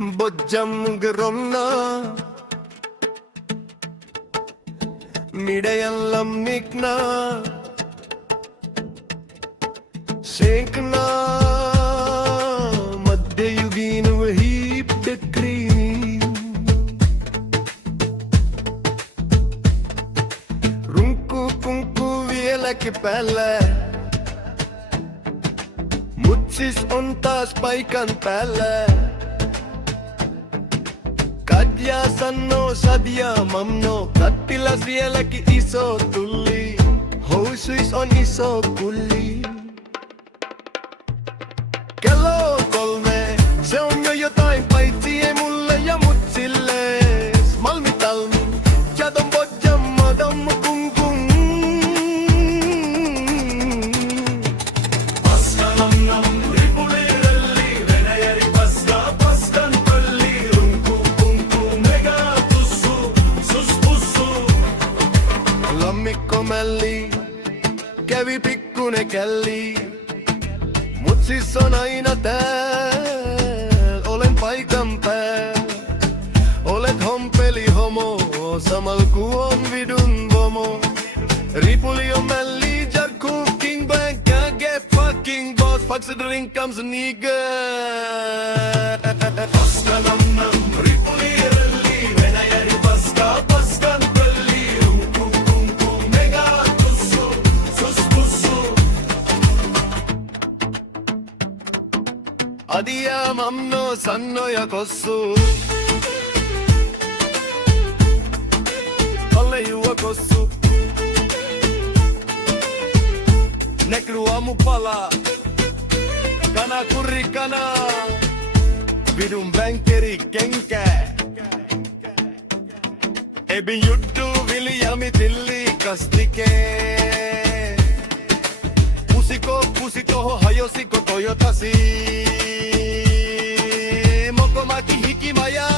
bojjam gronna midayallam nikna sekna madhyayugin heaped cream runku kunku vieläkin päälle mut siis on taas paikan päällä. Kadja sanoo Sadia mamno, kattilas vieläkin iso tulli, housuis on iso kulli. Kello on 3, se on jo jotain paitsi ei mulle ja mutsille. Malmitalmi, chaton bojjam madam kung kung. Paskanam ripulirelli, Venäjäri paska paskan pölli. Runku kunku mega tussu, suspussu. Lammikko mälli, kävi pikkune källi. Mut siis on aina tääl, olen paikan pääl. Olet hompeli homo, samal ku on vidun pomo. Ripuli on mälli, jarkku king bang, can't get fucking boss. Fucks the drink, comes a nigga. Paskanam ripuli ralli, Venäjäri paska paskan pölli. Runku kunku mega tussu, suspussu. Adia mamno sanno ja kossu. Alle juo kossu. Nekru aamupala. Kana kurri kana. Vidun vänkeri kenkä. Ebin juttu Viljami tilli kastike. Pusiko hajosiko Toyotasi. Mokomaki hikimaja.